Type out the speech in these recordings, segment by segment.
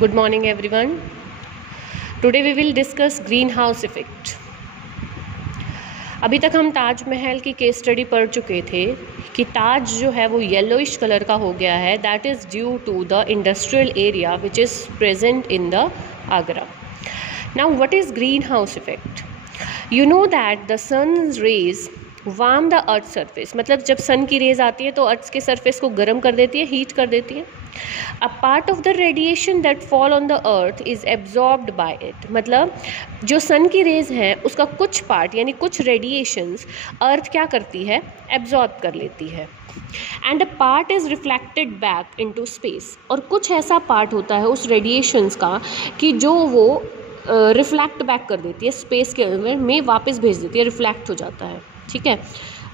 Good morning everyone. Today we will discuss greenhouse effect. अभी तक हम ताजमहल की केस स्टडी पढ़ चुके थे कि ताज जो है वो येलोइश कलर का हो गया है. That is due to the industrial area which is present in the Agra. Now what is green house effect? You know that the sun's rays warm the earth surface. मतलब जब सन की रेज आती है तो अर्थ के सरफेस को गर्म कर देती है, हीट कर देती है. A part of the radiation that fall on the earth is absorbed bye it. मतलब जो सन की रेज है उसका कुछ पार्ट यानी कुछ रेडिएशंस अर्थ क्या करती है, एब्जॉर्ब कर लेती है. And a part is reflected back into space. और कुछ ऐसा पार्ट होता है उस रेडिएशंस का कि जो वो रिफ्लेक्ट बैक कर देती है, स्पेस के अंदर में वापस भेज देती है, रिफ्लेक्ट हो जाता है. ठीक है.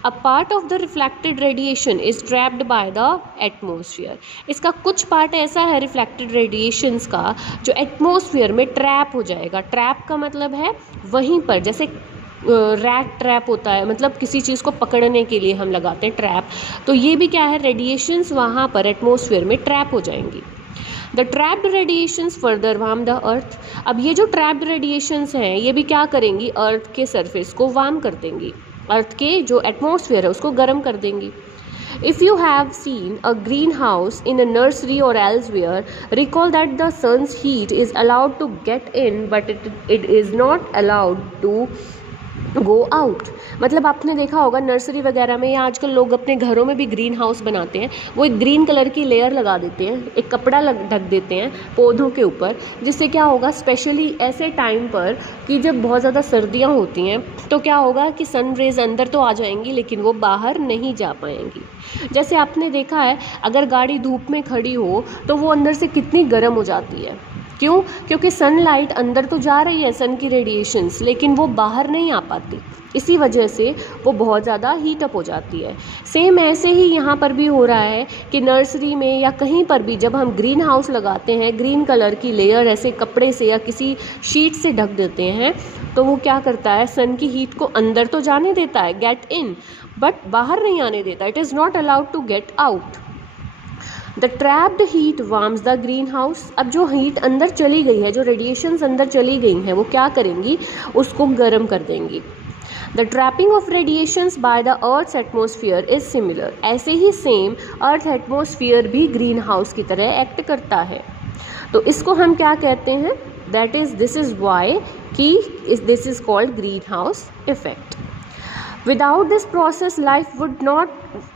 A part of the reflected radiation is trapped by the atmosphere. इसका कुछ पार्ट ऐसा है रिफ्लेक्टेड रेडिएशंस का जो एटमोसफियर में ट्रैप हो जाएगा. ट्रैप का मतलब है वहीं पर, जैसे रैट ट्रैप होता है, मतलब किसी चीज़ को पकड़ने के लिए हम लगाते हैं ट्रैप. तो ये भी क्या है, रेडिएशंस वहाँ पर एटमोसफियर में ट्रैप हो जाएंगी. The trapped radiations further warm the अर्थ. अब ये जो ट्रैप्ड रेडिएशंस हैं ये भी क्या करेंगी, अर्थ के सरफेस को वार्म कर देंगी, अर्थ के जो एटमॉस्फेयर है उसको गर्म कर देंगी. If you have seen a greenhouse in a nursery or elsewhere, recall that the sun's heat is allowed to get in, but it is not allowed to go out. मतलब आपने देखा होगा नर्सरी वगैरह में या आजकल लोग अपने घरों में भी ग्रीन हाउस बनाते हैं. वो एक ग्रीन कलर की लेयर लगा देते हैं, एक कपड़ा ढक देते हैं पौधों के ऊपर, जिससे क्या होगा, स्पेशली ऐसे टाइम पर कि जब बहुत ज़्यादा सर्दियाँ होती हैं तो क्या होगा कि सन रेज अंदर तो आ जाएंगी लेकिन वो बाहर नहीं जा पाएंगी. जैसे आपने देखा है अगर गाड़ी धूप में खड़ी हो तो वो अंदर से कितनी गर्म हो जाती है. क्यों? क्योंकि सनलाइट अंदर तो जा रही है, सन की रेडिएशंस, लेकिन वो बाहर नहीं आ पाती. इसी वजह से वो बहुत ज़्यादा हीट अप हो जाती है. सेम ऐसे ही यहाँ पर भी हो रहा है कि नर्सरी में या कहीं पर भी जब हम ग्रीन हाउस लगाते हैं, ग्रीन कलर की लेयर ऐसे कपड़े से या किसी शीट से ढक देते हैं, तो वो क्या करता है, सन की हीट को अंदर तो जाने देता है, गेट इन, बट बाहर नहीं आने देता. It is not allowed to get out. The trapped heat warms the greenhouse. अब जो हीट अंदर चली गई है, जो रेडिएशंस अंदर चली गई हैं, वो क्या करेंगी, उसको गर्म कर देंगी. The trapping of radiations by the earth's atmosphere is similar. ऐसे ही सेम अर्थ एटमोसफियर भी ग्रीन हाउस की तरह एक्ट करता है. तो इसको हम क्या कहते हैं, that is, this is why कि this is called green house effect. Without this process life would not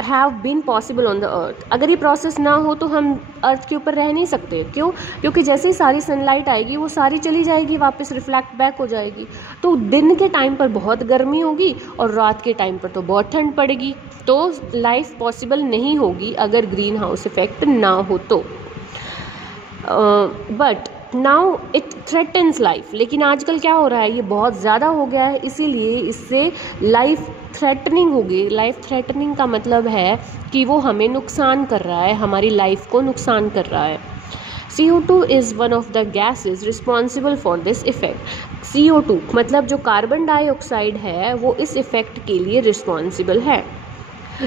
have been possible on the earth. अगर ये प्रोसेस ना हो तो हम अर्थ के ऊपर रह नहीं सकते. क्यों? क्योंकि जैसे ही सारी सनलाइट आएगी वो सारी चली जाएगी, वापस रिफ्लेक्ट बैक हो जाएगी. तो दिन के टाइम पर बहुत गर्मी होगी और रात के टाइम पर तो बहुत ठंड पड़ेगी. तो लाइफ पॉसिबल नहीं होगी अगर ग्रीन हाउस इफेक्ट ना हो तो. But now it threatens life. लेकिन आजकल क्या हो रहा है, ये बहुत ज़्यादा हो गया है, इसीलिए इससे लाइफ थ्रेटनिंग होगी. लाइफ थ्रेटनिंग का मतलब है कि वो हमें नुकसान कर रहा है, हमारी लाइफ को नुकसान कर रहा है. CO2 is one of the gases responsible for this effect. CO2 मतलब जो कार्बन डाइऑक्साइड है वो इस इफ़ेक्ट के लिए रिस्पॉन्सिबल है.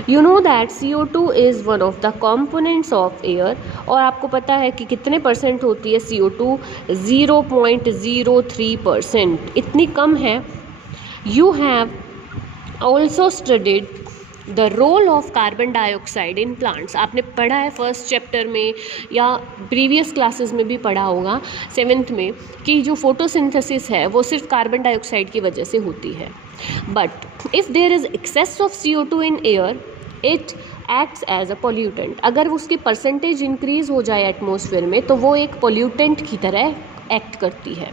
You know that CO2 is one of the components of air. और आपको पता है कि कितने परसेंट होती है CO2? 0.03%. इतनी कम है. You have also studied the role of carbon dioxide in plants. आपने पढ़ा है फर्स्ट चैप्टर में या प्रीवियस क्लासेस में भी पढ़ा होगा 7th में कि जो फोटोसिंथेसिस है वो सिर्फ कार्बन डाइऑक्साइड की वजह से होती है. But if there is excess of CO2 in air it acts as a pollutant. अगर उसकी परसेंटेज इंक्रीज़ हो जाए एटमॉस्फेयर में तो वो एक पोल्यूटेंट की तरह एक्ट करती है.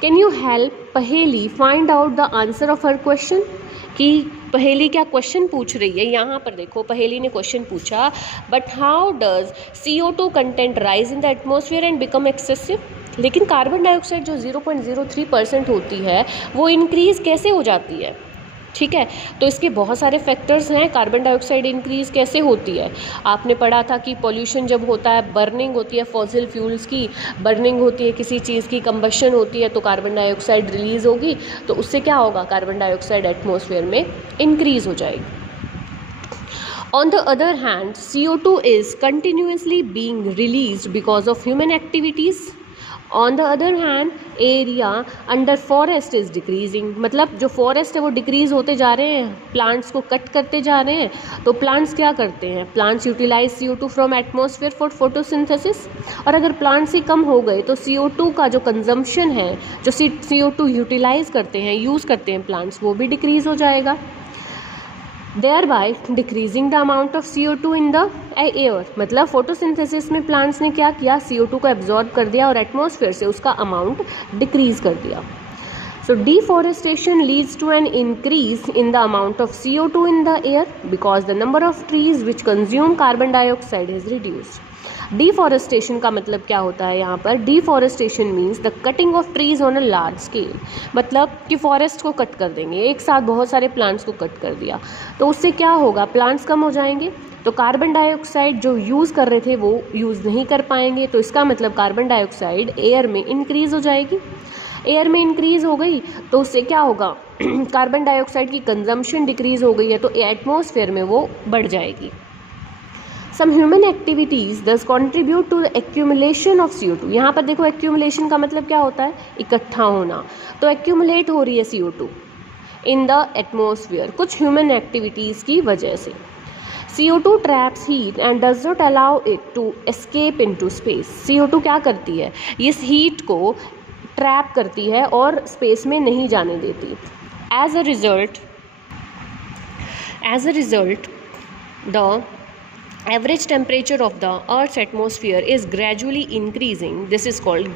कैन यू हेल्प पहेली find out the answer of her question. कि पहेली क्या क्वेश्चन पूछ रही है. यहाँ पर देखो पहेली ने क्वेश्चन पूछा, but how does CO2 content rise in the atmosphere and become excessive. लेकिन कार्बन डाइऑक्साइड जो 0.03% होती है वो इंक्रीज़ कैसे हो जाती है. ठीक है, तो इसके बहुत सारे फैक्टर्स हैं. कार्बन डाइऑक्साइड इंक्रीज़ कैसे होती है, आपने पढ़ा था कि पॉल्यूशन जब होता है, बर्निंग होती है फॉसिल फ्यूल्स की, बर्निंग होती है किसी चीज़ की, कंबशन होती है तो कार्बन डाइऑक्साइड रिलीज़ होगी. तो उससे क्या होगा, कार्बन डाइऑक्साइड एटमॉस्फेयर में इंक्रीज़ हो जाएगी. On the other hand, CO2 is continuously being released because of human activities. On the other hand, area under forest is decreasing. मतलब जो forest है वो decrease होते जा रहे हैं, plants को cut करते जा रहे हैं, तो plants क्या करते हैं? Plants utilize CO2 from atmosphere for photosynthesis. और अगर plants ही कम हो गए तो CO2 का जो consumption है, जो CO2 utilize करते हैं, use करते हैं plants, वो भी decrease हो जाएगा, thereby decreasing the amount of CO2 in the air. मतलब फोटोसिंथेसिस में प्लांट्स ने क्या किया, CO2 को एब्जॉर्ब कर दिया और एटमॉस्फेयर से उसका अमाउंट डिक्रीज कर दिया. So deforestation leads to an increase in the amount of CO2 in the air because the number of trees which consume carbon dioxide is reduced. Deforestation का मतलब क्या होता है यहाँ पर? Deforestation means the cutting of trees on a large scale. मतलब कि forest को कट कर देंगे, एक साथ बहुत सारे प्लांट्स को कट कर दिया, तो उससे क्या होगा? प्लांट्स कम हो जाएंगे, तो कार्बन डाइऑक्साइड जो यूज़ कर रहे थे वो यूज़ नहीं कर पाएंगे, तो इसका मतलब कार्बन डाइऑक्साइड एयर में इंक्रीज़ हो जाएगी. एयर में इंक्रीज़ हो गई तो उससे क्या होगा? कार्बन डाइऑक्साइड की कंजम्पशन डिक्रीज़ हो गई है तो एटमॉस्फेयर में वो बढ़ जाएगी. Some human activities thus contribute to the accumulation of CO2. यहाँ पर देखो accumulation का मतलब क्या होता है? इकट्ठा होना. तो accumulate हो रही है CO2 in the atmosphere कुछ human activities की वजह से. CO2 traps heat and does not allow it to escape into space. CO2 क्या करती है? इस heat को ट्रैप करती है और स्पेस में नहीं जाने देती. As a result, the average temperature of the Earth's atmosphere is gradually increasing. This is called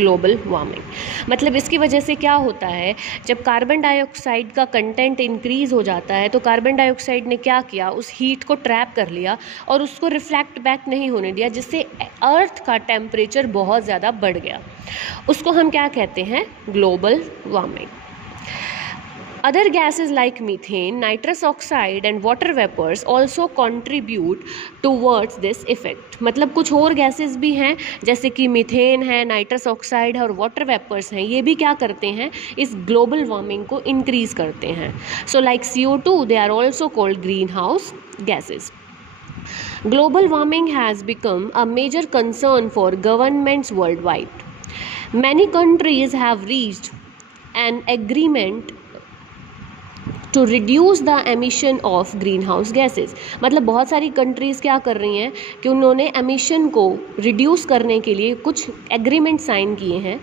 global warming. मतलब इसकी वजह से क्या होता है? जब कार्बन डाइऑक्साइड का कंटेंट इंक्रीज़ हो जाता है तो कार्बन डाइऑक्साइड ने क्या किया? उस हीट को ट्रैप कर लिया और उसको रिफ्लेक्ट बैक नहीं होने दिया, जिससे अर्थ का टेम्परेचर बहुत ज़्यादा बढ़ गया. उसको हम क्या कहते हैं? Global warming. Other gases like methane, nitrous oxide and water vapors also contribute towards this effect. मतलब कुछ और गैसेस भी हैं जैसे कि मीथेन है, नाइट्रस ऑक्साइड है और वाटर वेपर्स हैं, ये भी क्या करते हैं? इस ग्लोबल वार्मिंग को इंक्रीज करते हैं. So like CO2 they are also called greenhouse gases. Global warming has become a major concern for governments worldwide. Many countries have reached an agreement to reduce the emission of greenhouse gases. मतलब बहुत सारी countries क्या कर रही हैं कि उन्होंने emission को रिड्यूस करने के लिए कुछ एग्रीमेंट साइन किए हैं.